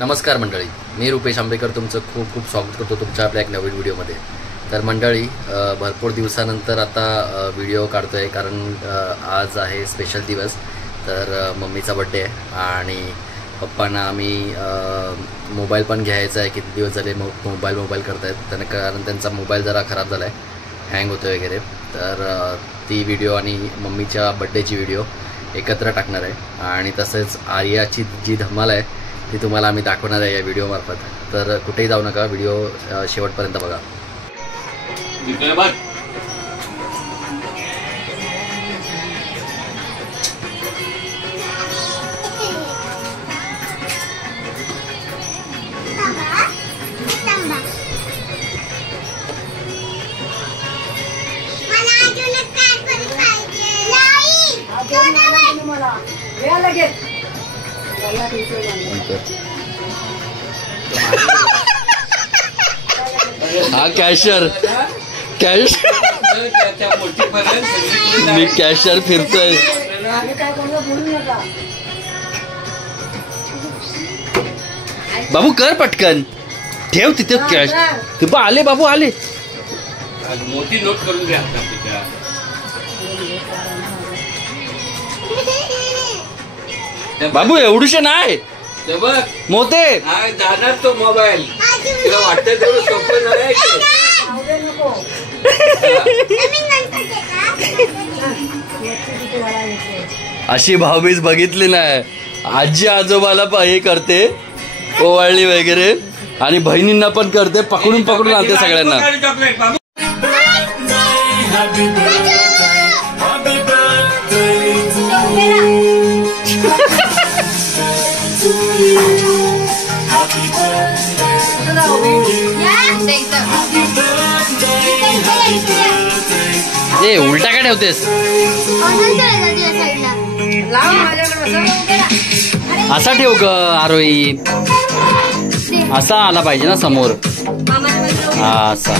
नमस्कार मंडळी, मी रुपेश आंबेकर तुमचं खूप खूप स्वागत करतो तुमच्या आपल्या एक नवीन व्हिडिओमध्ये। तर मंडळी, भरपूर दिवसानंतर आता व्हिडिओ काढतो आहे कारण आज आहे स्पेशल दिवस। तर मम्मीचा बर्थडे आहे आणि पप्पांना आम्ही मोबाईल पण घ्यायचा आहे। किती दिवस झाले मोबाईल करतायत त्यांना, कारण त्यांचा मोबाईल जरा खराब झाला आहे, हँग होतो वगैरे। तर ती व्हिडिओ आणि मम्मीच्या बर्थडेची व्हिडिओ एकत्र टाकणार आहे आणि तसेच आर्याची जी धमाल आहे ती तुम्हाला आम्ही दाखवणार आहे या व्हिडिओ मार्फत। तर कुठेही जाऊ नका, व्हिडिओ शेवटपर्यंत बघा। हा कॅशर मी कॅशर फिरतोय। बाबू कर पटकन, ठेव तिथे कॅश। ते आले बाबू, आले। मोठी नोट करून द्या। बाबू एवढूशे नाही मोठे जाणार तो मोबाईल, तुला वाटतं तेवढं सोपं नाही। अशी भाऊबीज बघितली नाही। आजी आजोबाला हे करते ओवाळणी वगैरे आणि बहिणींना पण करते, पकडून पकडून आणते सगळ्यांना। ए उलटा काय ठेवतेस? असा ठेव ग आरोही, असा आला पाहिजे ना समोर। असा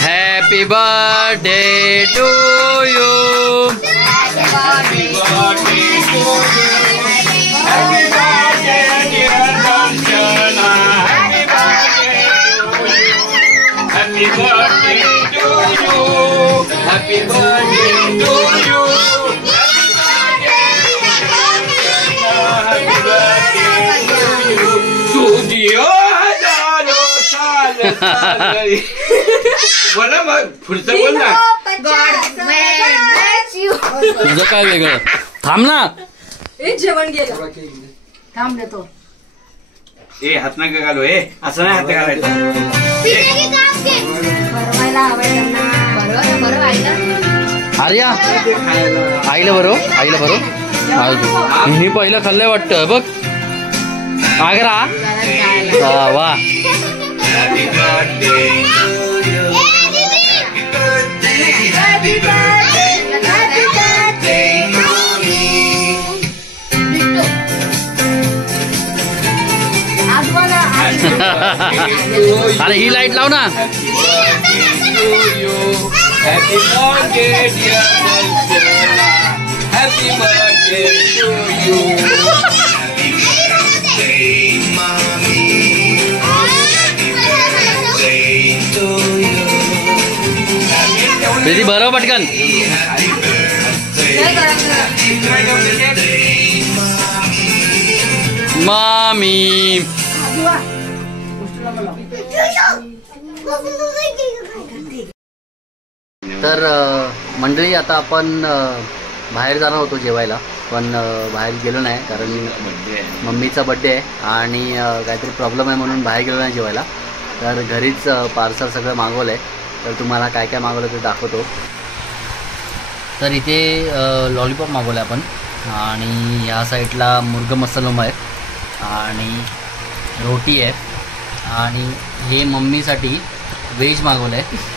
happy birthday to you, Happy birthday to you. Happy birthday to you. Studio Dano Salari. बोला मग पुढचं बोल ना। तुझं काय वेगळं? थांब ना, जेवण गेलं, थांब देतो। ए हात नका घालू, असं नाही हात घालायचं। आर्या आईला बरोबर, आईला बरोबर। मी पहिलं खाल्लंय वाटतं बघ, आग्रा। वा अरे ही लाईट लाव ना। Happy birthday dear Darshana, happy birthday to you. Happy birthday mommy, happy birthday to you. बेटी बरं पटकन। मामी तर मंडळी, आता आपण बाहेर जाणार होतो जेवायला, पण बाहेर गेलो नाही कारण मम्मीचा बड्डे आहे आणि काहीतरी प्रॉब्लेम आहे म्हणून बाहेर गेलो नाही जेवायला। तर घरीच पार्सल सगळं मागवलं आहे, तर तुम्हाला काय काय मागवलं ते दाखवतो। तर इथे लॉलीपॉप मागवलं आहे आपण आणि ह्या साईडला मुर्ग मसालम आहे आणि रोटी आहे आणि हे मम्मीसाठी व्हेज मागवलं आहे।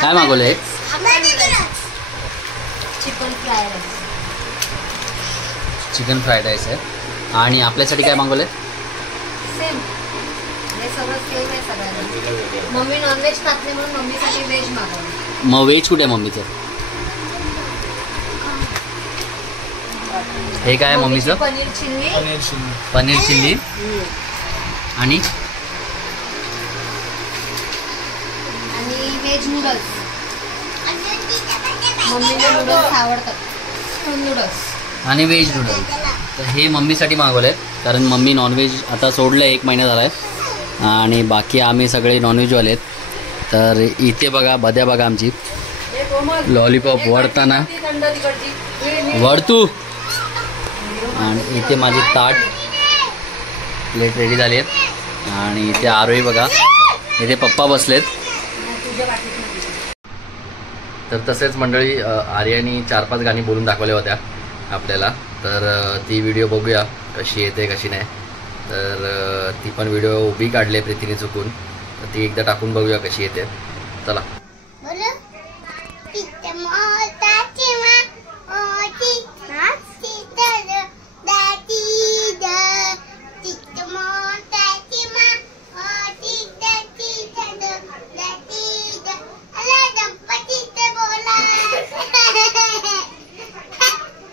काय मागवलंय? चिकन फ्राईड राईस आहे आणि आपल्यासाठी काय मागवलंय? हे सगळं सेम आहे सगळ्यांना. मम्मी नॉनव्हेज खात नाही म्हणून मम्मीसाठी व्हेज मागवलं. मग व्हेज कुठे आहे मम्मीचं? हे काय आहे मम्मीचं? पनीर चिल्ली पनीर चिल्ली आणि व्हेज नूडल्स. मम्मीला नूडल्स आवडतात. नूडल्स आणि व्हेज नूडल. तर हे मम्मीसाठी मागवलं आहे कारण मम्मी नॉनव्हेज आता सोडलं 1 महिना झाला आहे आणि बाकी आम्ही सगळे नॉनव्हेजवाले आहेत. तर इथे बघा बद्या बघा आमची लॉलीपॉप वडताना वडतू. आणि इथे माझी ताट प्लेट रेडी झाली आहेत आणि इथे आरोही बघा. इथे पप्पा बसलेत. तर तसेच मंडळी आर्यानी 4-5 गाणी बोलून दाखवल्या होत्या आपल्याला. तर ती व्हिडिओ बघूया कशी येते कशी नाही. तर ती पण व्हिडिओ उभी काढली प्रीतीने चुकून. तर ती एकदा टाकून बघूया कशी येते. चला.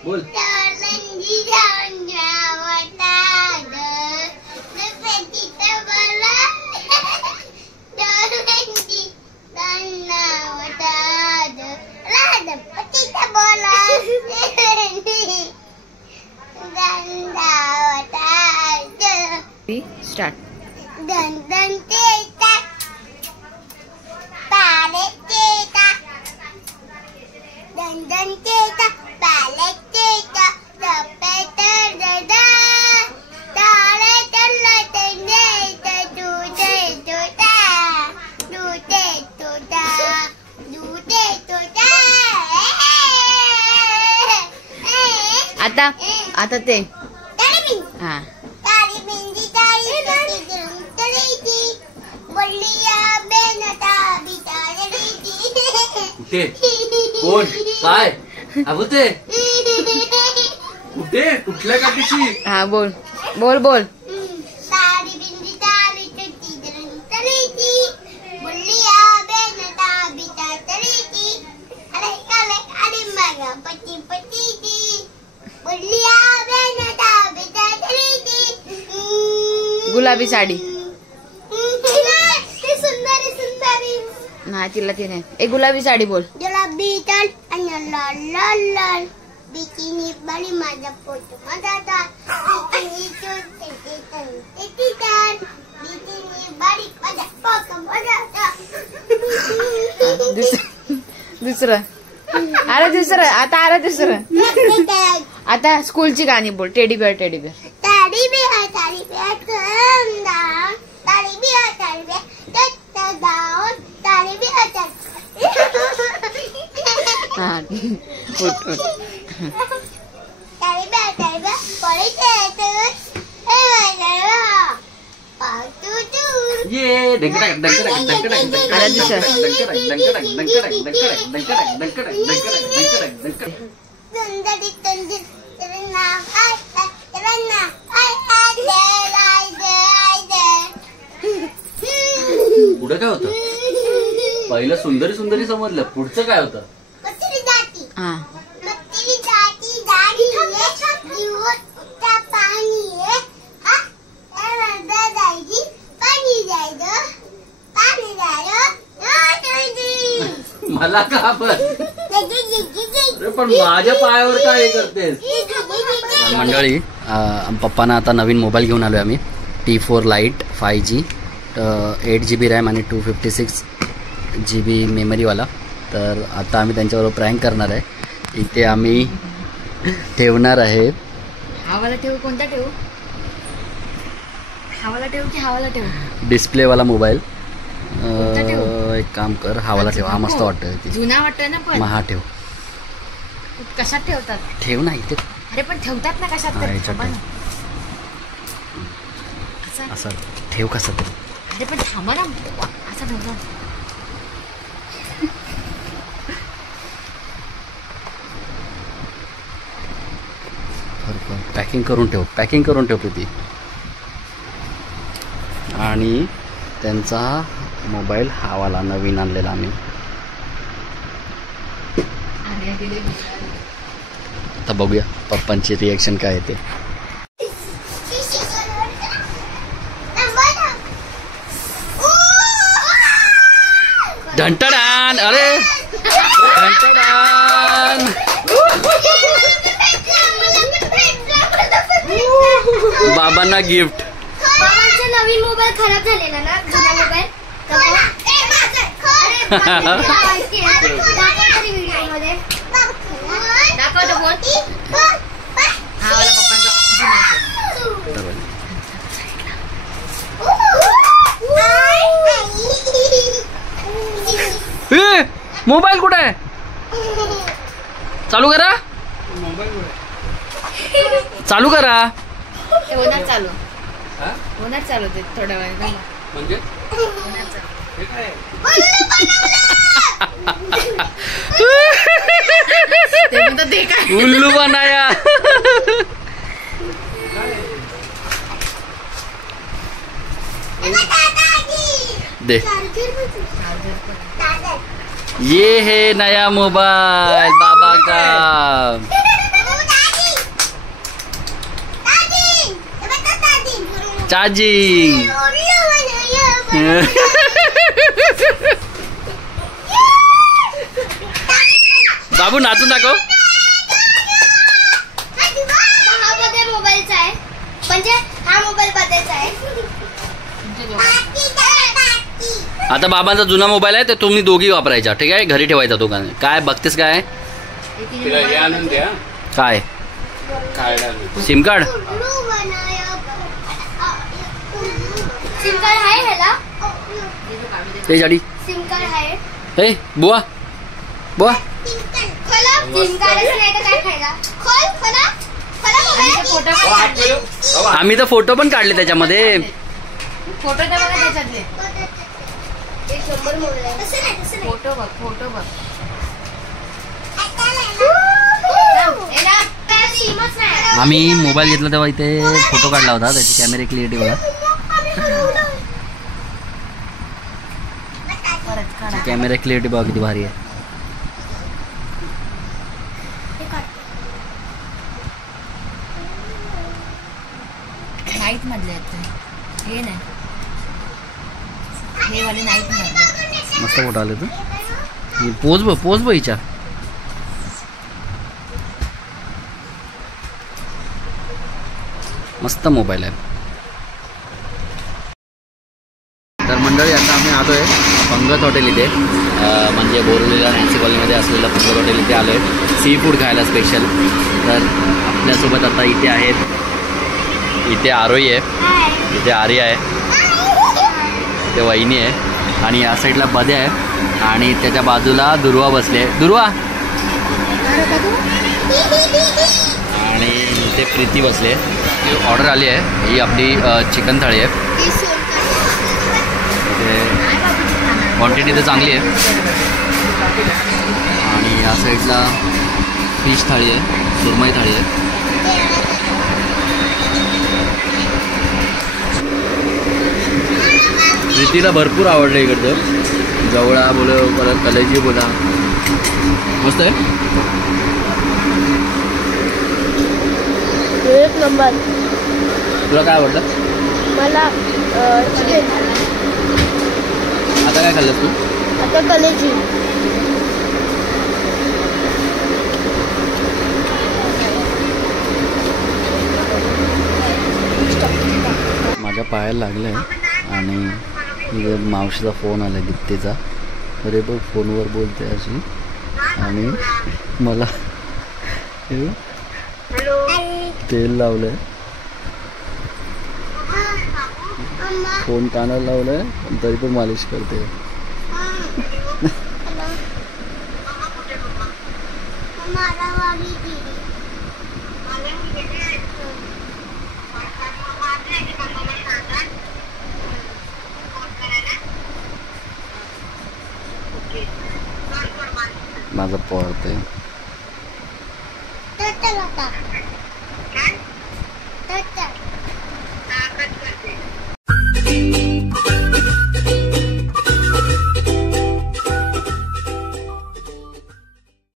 बोल. स्टार्ट. आता ते हा कुठे कोण काय बोलते कुठे कुठल्या काकीची? हा बोल बोल बोल. गुलाबी साडी नाही तिला ती नाही. एक गुलाबी साडी बोल. गुलाबी लाल आणि लाल लाल लाल बिकिनी बाळी माझा फोटो माझा बिकिनी बाळी माझा फोटो माझा. दुसरं अरे दुसरं आता आलं दुसरं. आता स्कूलची गाणी बोल. Teddy bear teddy bear. Teddy bear teddy bear come down teddy bear teddy bear touch down teddy bear हा उठ उठ. ताडी बिअर पॉलिटिक्स हे वाला पाटू टू ये सुंदरी तंदिर तेरे नाम आय तेरा नाम आय पुढं काय होतं? पहिलं सुंदरी सुंदरी समजलं. पुढचं काय होतं? मत्ती जाती हा मत्ती जाती दाढी है जीवन उठा पाणी है हा एवढा जायची पाणी जायचं पाणी जायचं. मला का पण माझ्या पायावर काय करतेस? मंडळी पप्पांना आता नवीन मोबाईल घेऊन आलोय आम्ही. T4 Lite 5G 8GB RAM आणि 256 GB मेमरीवाला. तर आता आम्ही त्यांच्याबरोबर प्रँक करणार आहे. इथे आम्ही ठेवणार आहे. हवाला ठेवू? कोणता ठेवू? हवाला ठेवू की हवाला ठेवू? डिस्प्लेवाला मोबाईल. एक काम कर हवाला ठेव. हा मस्त वाटतोय. जुना वाटतोय ना पण. हा ठेव. कशात ठेवतात? ठेव ना इथे. अरे पण ठेवतात ना कशात हा, तरी. याच्यात थांबा ठेव. ना. असं ठेव कसं तरी. अरे पण थांबा ना असं ठेवतात. पॅकिंग करून ठेव. पॅकिंग करून ठेव प्रीती. आणि त्यांचा मोबाईल हावाला नवीन आणलेला आम्ही. आता बघूया पप्पांची रिॲक्शन काय येते. ढंटडान, अरे ढंटडान. बाबांना गिफ्ट. बाबांचा नवीन मोबाईल खराब झालेला ना, जुना मोबाईल. मोबाईल कुठे आहे? चालू करा, चालू करा. होणार चालू, होणार चालू ते थोड्या वेळ. म्हणजे ते काय उल्लू बनाया. दे. ये है नया मोबाइल बाबा का. चार्जिंग. बाबू नाचून दाखव. हा बदल मोबाईलचा आहे, म्हणजे हा मोबाईल बदलायचा आहे. आता बाबांचा जुना मोबाईल आहे, ते तुम्ही दोघी वापरायचा, ठीक आहे? घरी ठेवायचा तो. काय बघतेस काय? काय सिम कार्ड? सिम कार्ड आहे ह्याला? ते जाडी. सिम कार्ड आहे. हे बुवा बुवा खोला. सिम कार्डच नाही तर काय फायदा? खोल, खोला, खोला मोबाईल. आम्ही तर फोटो पण काढले त्याच्यामध्ये. फोटो तर बघा त्याच्यातले. 100 मोबाईल आहे. तसं नाही, तसं नाही. फोटो बघ, फोटो बघ. याला काय सिमच नाही. आम्ही मोबाईल घेतला तेव्हा इथे फोटो काढला होता, त्याची कॅमेरा क्लिअरिटी बघा. कॅमेरा क्लिअरिटी बघा किती भारी आहे. नाईट मधले आहेत ते. हे नाही, हे वाले नाईट मधले. मस्त फोटो आले तर. पोज बघ हिच्या. मस्त मोबाईल आहे. तर मंडळी आता आम्ही आलो आहे पंगत हॉटेल इथे, म्हणजे बोरिवलीला नॅन्सी कॉलनीमध्ये असलेलं पंगत हॉटेल इथे आलो आहे सी फूड खायला स्पेशल. तर आपल्यासोबत आता इथे आहेत, इथे आरोही आहे, इथे आर्या आहे, इथे वहिनी आहे, आणि या साईडला बदे आहे, आणि त्याच्या बाजूला दुर्वा बसली आहे. दुर्वा. आणि इथे प्रीती बसली आहे. ती ऑर्डर आली आहे, ही आपली चिकन थाळी आहे. क्वांटिटी तर चांगली आहे. आणि या साईडला फिश थाळी आहे, सुरमई थाळी आहे. प्रीतीला भरपूर आवडलं इकडचं. जवळा बोला, परत कलेजी बोला, मस्त आहे. एक नंबर. तुला काय आवडलं? मला चिकन. आता काय खाल्लंस तू? आता कलेजी. माझ्या पायाला लागलं आहे, आणि मावशीचा फोन आला दीप्तीचा. अरे बघ फोनवर बोलते अशी, आणि मला तेल लावलंय, फोन कानाला लावलाय, तरी पण मालिश करते. माझं पळते.